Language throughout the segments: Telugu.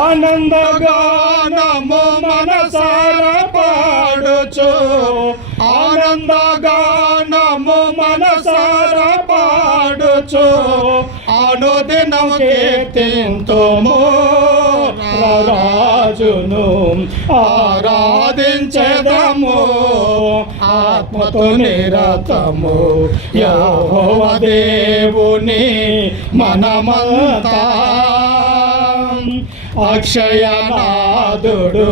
ఆనందగానము మనసారా పాడుచు, ఆనందగానము మనసారా పాడుచు, అనుదినము కీర్తింతుము రాజును ఆరాధించెదము ఆత్మతో నిరతము. యెహోవా దేవుని మనమంతా అక్షయనాథుడు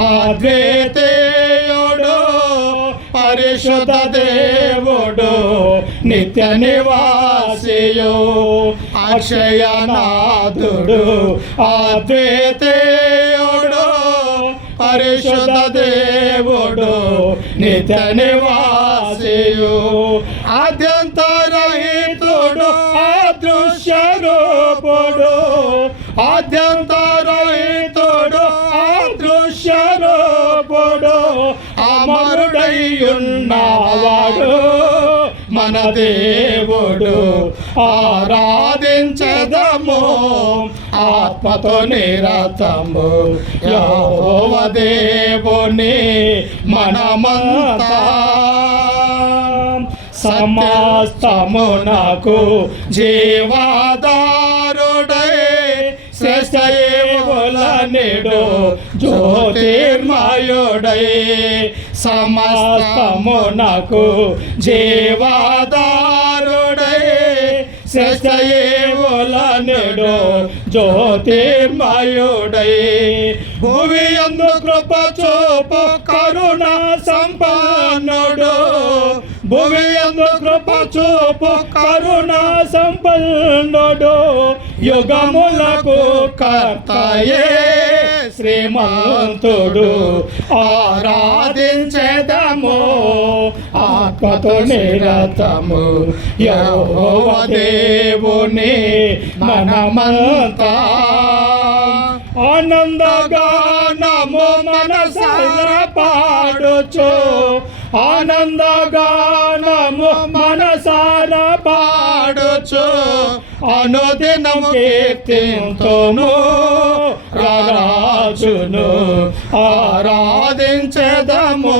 అద్వితీయుడు పరిశుద్ధ దేవుడు నిత్య నివాసియు. అక్షయనాథుడు అద్వితీయుడు పరిశుద్ధ దేవుడు నిత్య నివాసియు. ఆద్యంతరహితుడు అదృశ్య రూపుడు, ఆద్యంతరహితుడు అదృశ్య రూపుడు, అమరుడైయున్నవాడు మన దేవుడు. ఆరాధించెదము ఆత్మతో నిరతము యెహోవా దేవుని మనమంతా. సమస్తమునకు జీవాధారుడై శ్రేష్ఠ ఏవులనిడు జ్యోతిర్మయుడై. సమస్తమునకు జీవాధారుడై శ్రేష్ఠ ఏవులనిడు జ్యోతిర్మయుడై. భూమి యందు కృప చూపు కరుణ సంపన్నుడు, భూమి యందు కృప చూపు కరుణ సంపన్నుడు, యుగములకు కర్తయే శ్రీమంతుడు. ఆరాధించెదము ఆత్మతో నిరతము యెహోవా దేవుని మనమంతా. ఆనందగానము మనసారా పాడుచు, ఆనందగానము మనసారా పాడుచు, అనుదినము కీర్తింతుము రాజును ఆరాధించెదము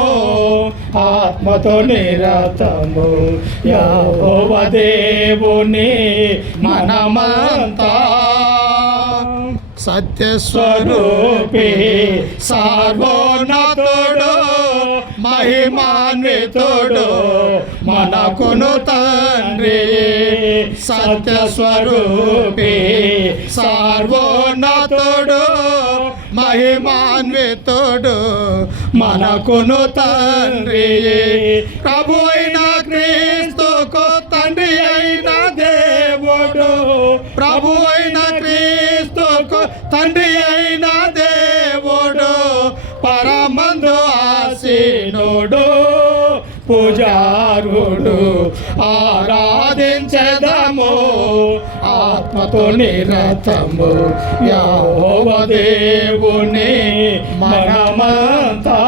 ఆత్మతో నిరతము యెహోవా దేవుని మనమంతా. సత్యస్వరూపి సార్వోన్నతుడు మహిమాన్వితుడు మనకును తండ్రి. సత్యస్వరూపి సార్వోన్నతుడు మహిమాన్వితుడు మనకును తండ్రి. ప్రభు అయిన క్రీస్తుకు తండ్రి అయిన దేవుడు, ప్రభు అయిన క్రీస్తుకు తండ్రి అయిన దేవుడు, పరమందు ఆసీనుడు పూజారుడు. ఆరాధించెదము ఆత్మతో నిరతము యెహోవా దేవుని మనమంతా.